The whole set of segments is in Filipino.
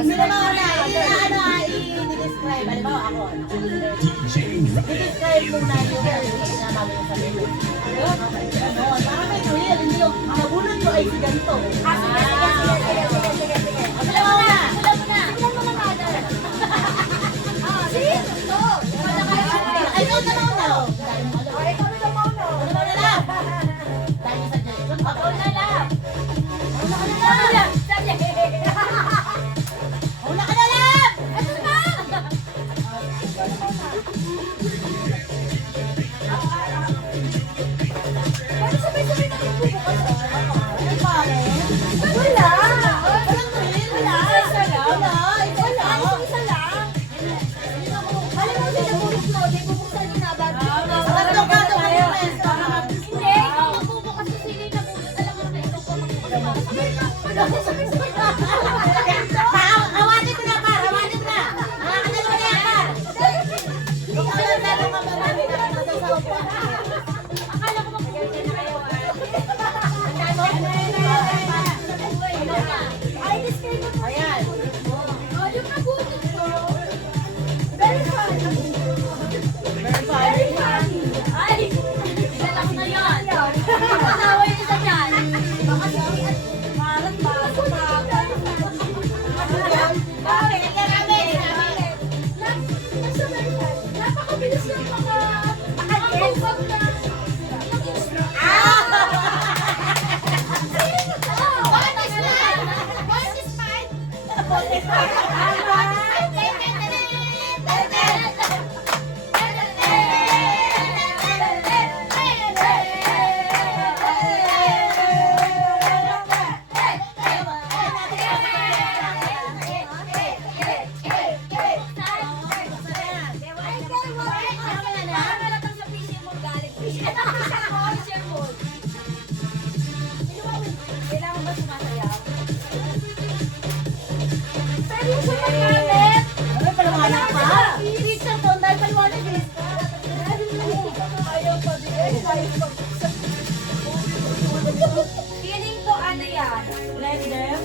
Sino na i-describe? Halimbawa ako. I-describe muna yung na bago yung sabihin. Para may thrill, hindi yung nabunod ko ay si ganito. Feeling ko ano yan? Blender.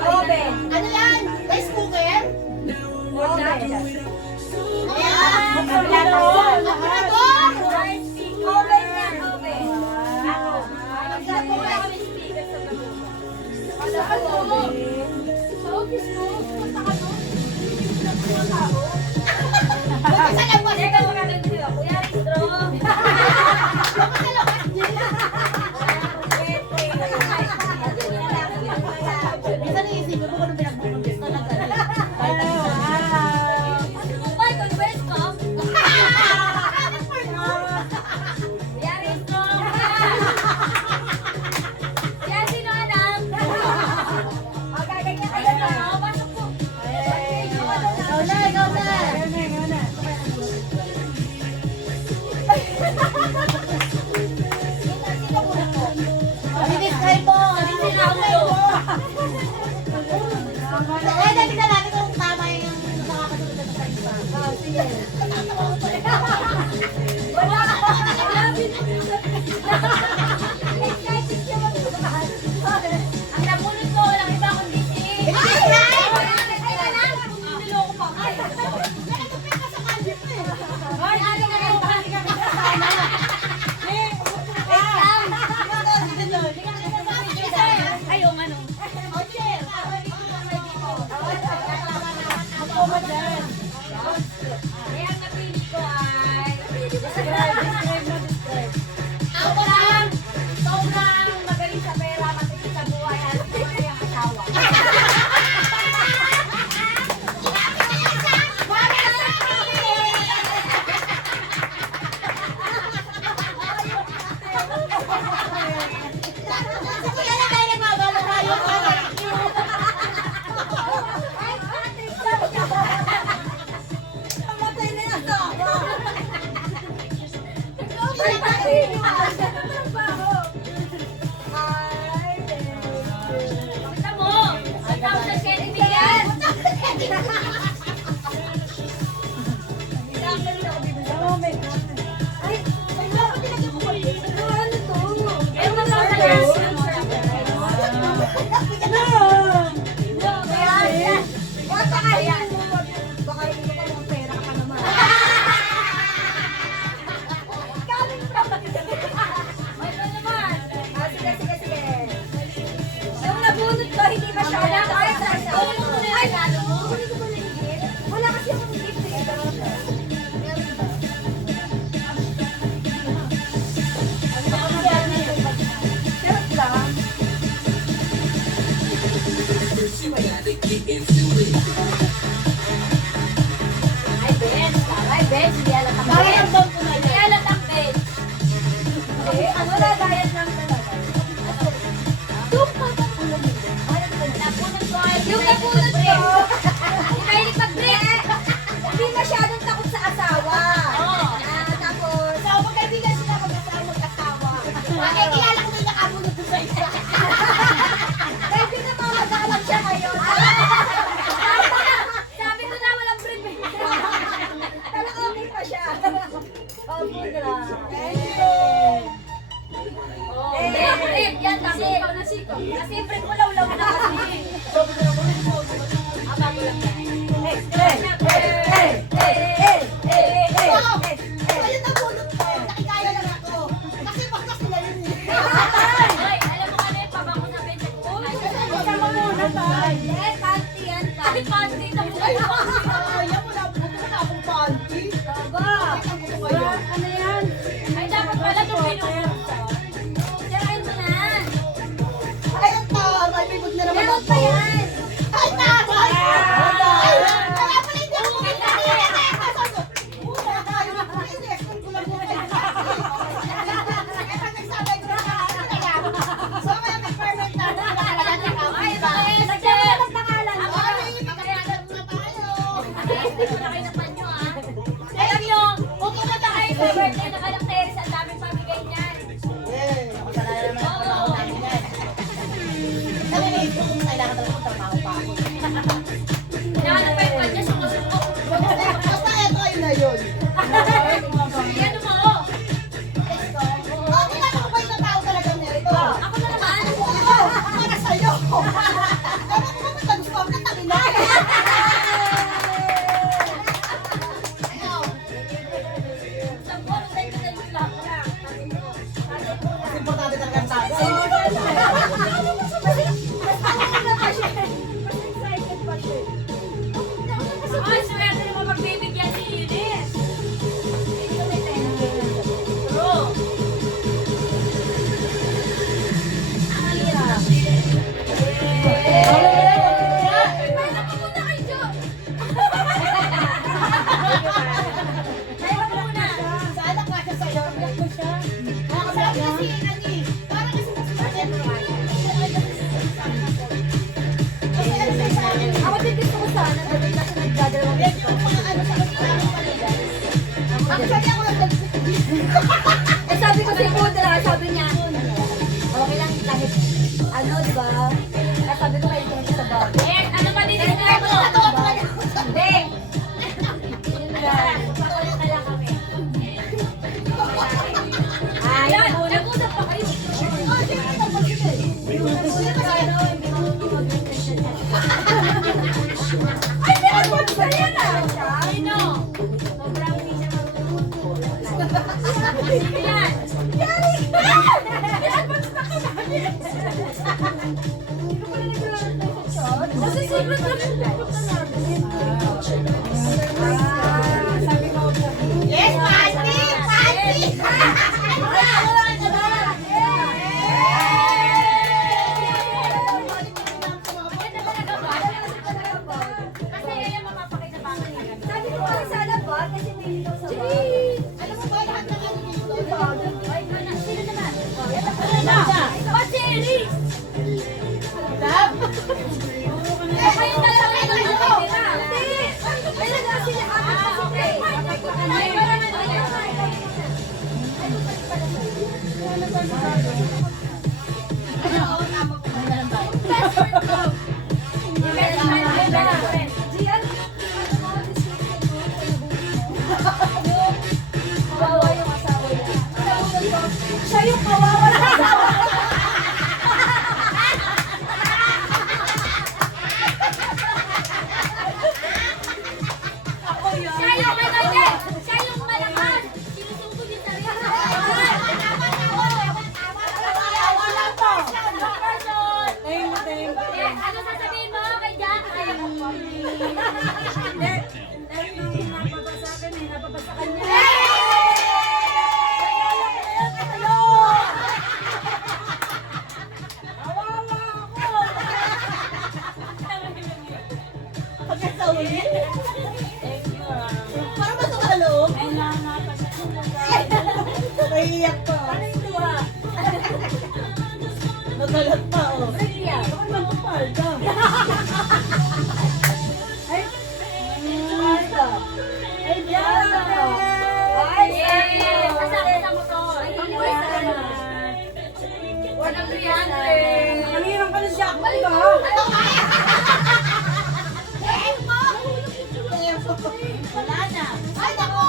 Oven. Ano yan? Rice cooker? Oven. Oven yan, oven. Nagsapunta kami speaker sa bago. Sa office mo, punta ka doon. Nagpunta tao. Teka, magandang sila. Kuya, Ristro. Minsan naisipin ko kung pinagpupuntis ka lang ganun. Michael, welcome. Kuya, Ristro. Kuya, sino anak? Ganyan kayo na. Pasok po. Ikaw na, ikaw na. I-describe mo. Eh, dali na natin kung tama yung makakasunod na sa isa. Sige. Wala ka pa excited siya magsubahan. Ang napunod ko, walang iba kundi si... Ay, alam! Niloko pa. Ay, nakatupin ka sa kanjit mo eh. Ay, ano na yung bahali ka sa sana. Ay, yung ano. Kaya ang napili ko ay... Sobrang magaling sa pera, matipid sa buhay, at ay ang asawa. Kaya na tayo nagmabalo tayo. Pamatay na yan. Kita mo, ang tawag sa kaibigan. Ay, ay, dapat nilagyan ko pa. Yan kasi. Kasi friend ko law na kasi. Ama ko lang yan. Ayun na bunot ko. Nakikaya lang ako. Kasi baka sila yun eh. Ay, alam mo ano yung pabango sa bench ko? Sama muna tayo. Eh, panty yan. Ay, panty. Ayaw mo na akong panty. Ano yan? Ay, dapat pala itong pinuha. Sirain mo na. Ay, ang taray. May bud na naman Meron pa yan. Ay, taray! Ay, kaya pala hindi ako Basta ito yun na yun. Okay lang ako ba yung tao talaga nito? Ako na naman. Para sa'yo. Ewan ko ba gusto ako na tabi na. Mas importante talaga ang tayo. Ay, swerte naman magbibigyan si Ines. True. Ang hirap. Paano ka muna kay Jo? Tayo ka muna. Saan ang kasya sa'yo? Nakakasabi kasi Ani. Parang kasi kasi kasi ano sa'yo sa akin? Ako din gusto ko sana, dahil kasi nagdadalawang Yan yung mga ano sa kasalanan pala guys. Actually ako lang Eh sabi ko si Pudra, sabi niya, okay lang kahit ano, di ba? Kaya sabi ko kayo kung sa bag. Eh, ano ba din mo? Natawa talaga ako sa Hindi! Yun lang. Pakulit na lang kami. Ayun, nag-usap pa kayo. Oh, siyempre tapos yun eh. Kuya kasi Ay, may advance pa yan ah! Sino? Sobrang hindi siya marunong. Yan! Yari ka! May advance na ka namin! Hindi ko pala naglalaro tayo sa shot. Kasi secret lang yung pupunta namin. Sabi ko, yes, party! Party! sabi ko kasi sana ba? Kasi may daw sa bag. Alam mo ba lahat ng ano dito? Ay, anak, sino naman? Ito pala na. Oh, Cherry! Love? Kayo dalawa na lang natitira. Hindi! May nagla sila apat na si Trey. Ay, para na nila. Best friend ko. Best friend, my best friend. Gian, kawawa yung asawa niya. Siya yung kawawa ng asawa. Siya yung malakas! Siya yung malakas! Sinusugod yung sarili. Ano sasabihin mo kay Jack? Parang ba ito ka loob? Naiiyak pa. Nagalat pa, oh. Bakit nagpapalda? Ay, palda. Ay, palda. Ay, kasama sa motor. Ang buwis na. Walang 300. Nangiram ka na siya ako, di ba? Wala na. Ay, naku!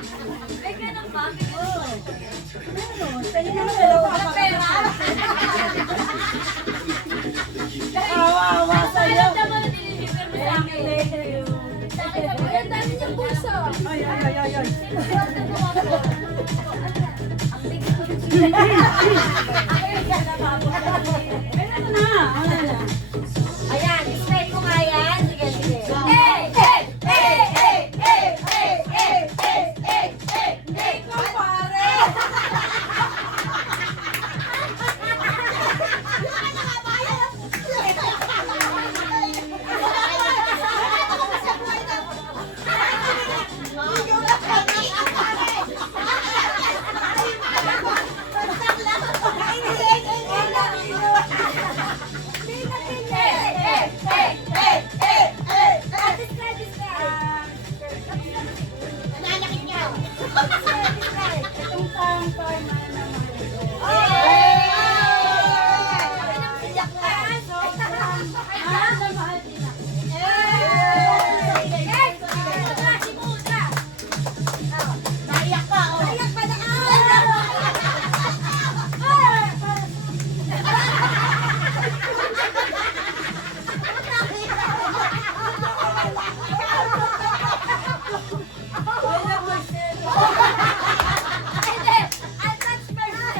Ay, ganun ba? Walang pera. Awa sa'yo. Alam naman na nililiver mo sa akin. Sa akin naman, ang dami niyang bulsa. Ay. Sinusuwerte mo ako. Ang bigat ko yung ay, gana pa ako. Ayan, straight mo nga yan. Sige, sige. Hey! Hey! Hey! Hey! Hey! Hey! Hey! Hey! Hey! Hey! Hey! Ikaw, pare! Naiyak ka, oh.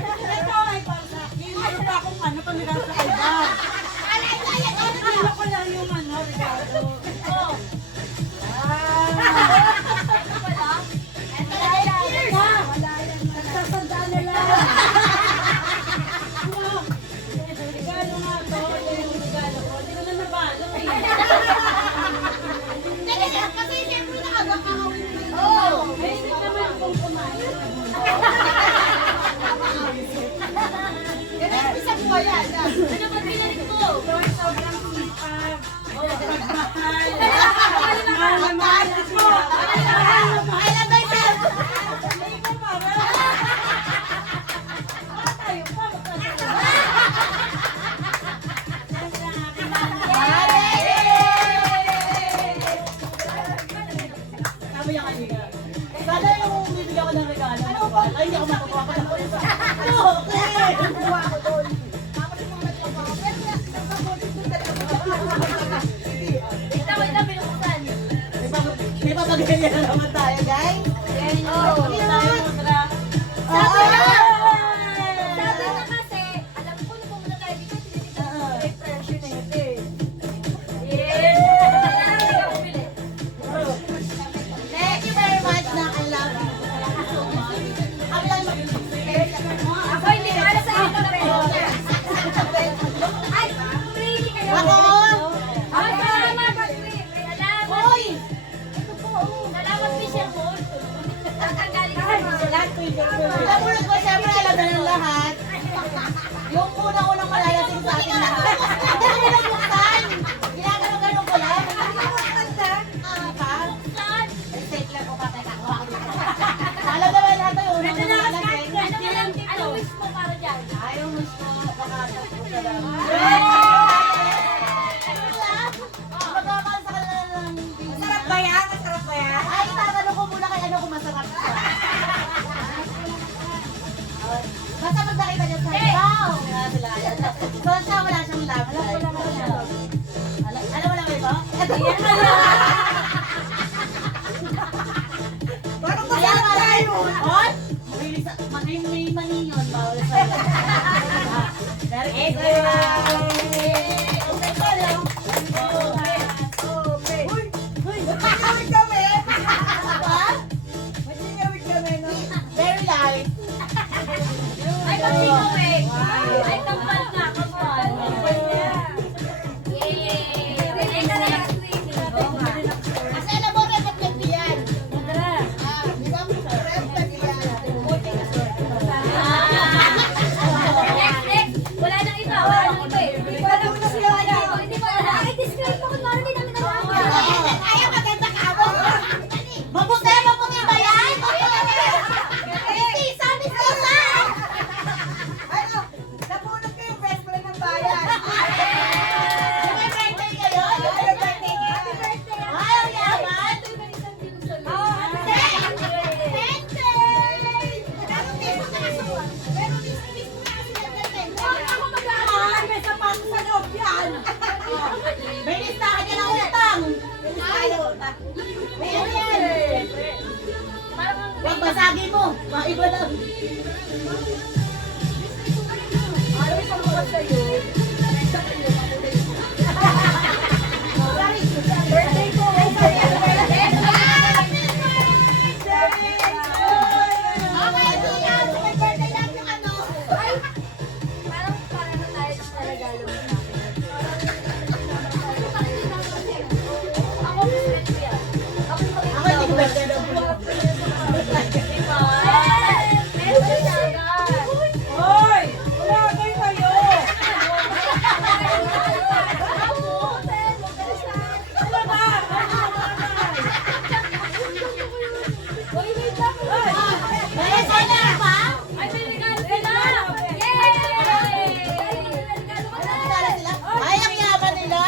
Ito ay para sa akin. Mayroon pa akong ano pang regalo sa iba. Akala ko lang yung ano, regalo. Nagsasandaan na lang. Regalo nga to. Yung regalo ko. Hindi ko na nabalo eh. Eh, hindi naman akong kumain. Ano ba pinalit mo? Sobrang sipag. Pagmahal. Mahal na mahal ako. Mahal na mahal. Hindi mo para. Tayo pa. Sabi niya kanina. Sana yung bibigyan ko ng regalo. Ano ba? Ay, hindi ako makukuha pa ng pulsa. Okay. Kukuha ko doon. Wait lang, binuksan. May papagaya na naman tayo, guys. Oh, Tayo mudra. Sabi na kasi, alam ko na pumunta tayo dito, tinitignan ko yung pressure na yun eh. Yeah! Thank you very much na I love you. Ako lang mag-ibig. Ako hindi ko alam sa akin na pressure. Ay, really kayo? Ako! Ay, salamat, Patrick. Salamat. Hoy! Salamat, Michelle Paul. Tatanggalin ka naman. Namunod ko, syempre alam na ng lahat. Yung unang-unang malalasing sa atin lahat. Hindi ko nabuksan. Ginagano-gano ko lang. Pa? Saan? Set lang ko pa. Teka, hawakan lang. Alam naman lahat yung unang-unang malalasing. Ano wish mo para dyan? Ayaw mo siya. Pakatap ko siya lang. Magkakaroon sa kanila ng Masarap ba yan? Masarap ba yan? ay, tatanong ko muna kay ano kung masarap siya. Basta pag nakita niya sa wow! So siya, wala siyang love life. Alam mo lang ito? Ito yan na lang! Parang Ayan nga tayo! On? May mani yun, bawal sa'yo. Very good! Okay pa lang. Very light. Ay, pag-ikaw eh. Ay, kampal na, kampal. Yay! Ay, ka na lang, sweetie. Kasi alam mo, reflect yan. Di ba? Reflect yan. Next, next. Wala nang iba, wala nang iba eh. Hindi ko alam kung sino wala. Hindi ko alam. Ay, describe mo kung hindi namin alam. Ayaw maganda ka mo. Mabuti ba yan? Hindi, sabi sa isa. Nabunod ko yung best friend ng bayan. May birthday kayo? Happy birthday. Ay, ang yaman. Ito yung isang view sa Oh, happy birthday. Thank May ano yan? Parang ang Huwag basagin mo. Maiba lang. Ayaw sa mga sa'yo. Birthday ko. Okay, ito yan. May birthday lang yung ano. parang na tayo sa regalo mo sa akin. Ako, best friend ko yan. Ako yung Ako hindi ko birthday lang. Hoy! Umagay kayo! Ano ba? May sana pa? Nakilala sila? Ay, ang yaman nila.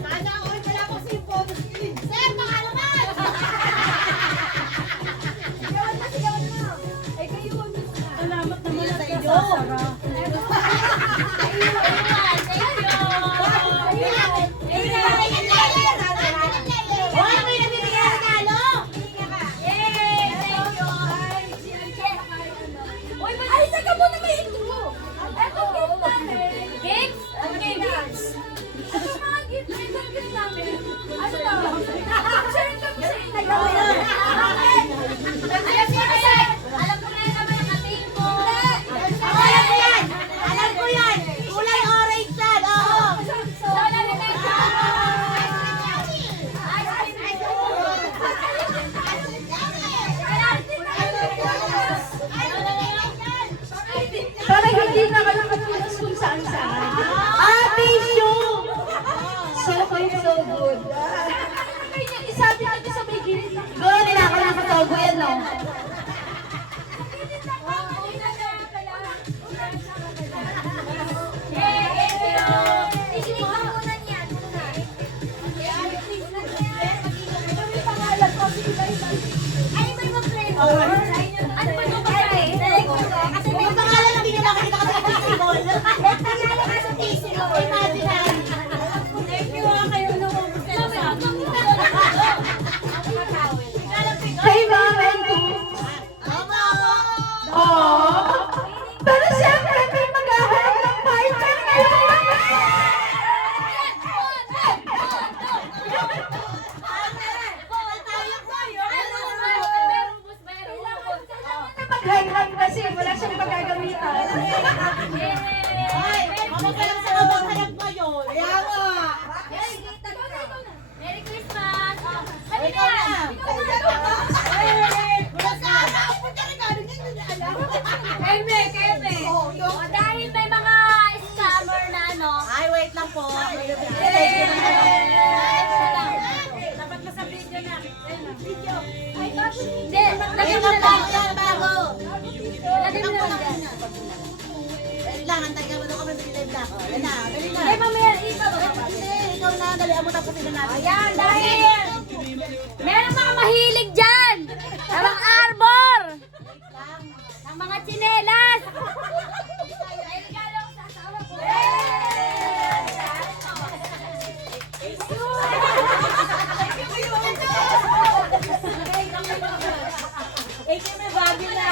Sana ako wala ko sa photo screen. Sir, baka naman. Salamat naman Sa at inyo. Hoy, may nabibigay ang regalo. Ay, saka mo na may intro. Eto, gift namin. Gifts? Ano yung gifts? Ano mga gifts? Ito ang gift namin. Ano ba? Share kami sa inyo. Alam ko na naman ang ating ko. Ako, alam ko yan. Alam ko yan. Kulay orange yan. Oo. So, nalilay ka. Parang hindi na ka nakatulas kung saan-saan. Tissue! So good, so good. Isabi natin sa may gilid. Doon, nila ako nakatago yan, no? Yung pangalan na binila nakikita ko sa festival. Imaginary. Kay Ma'am and Tama. Oh! Pero siyempre, may maghahanap ng partner ngayon. Mag-highlight kasi wala siyang magagamitan. Ay, ako pa lang sa kabang hanap ngayon. Kaya nga. Merry Christmas! Ay, ikaw na. Keme! O, dahil may mga scammer na ano, Ay, wait lang po. Dapat masabihin nyo na. hindi, lagyan Ayun mo na lang lang. po, yan bago. Lagyan mo na lang dyan. Wait lang, antay ka mo doon kami live na ako. Yan na, dali na. Ay, mamaya, iba ba? Hindi, ikaw na, dalihan mo tapusin na natin. Ayan, dahil meron mga mahilig dyan. Ng arbor. Ng mga tsinelas. Ay, regalo ko sa asawa ko. Eh, kami bago na.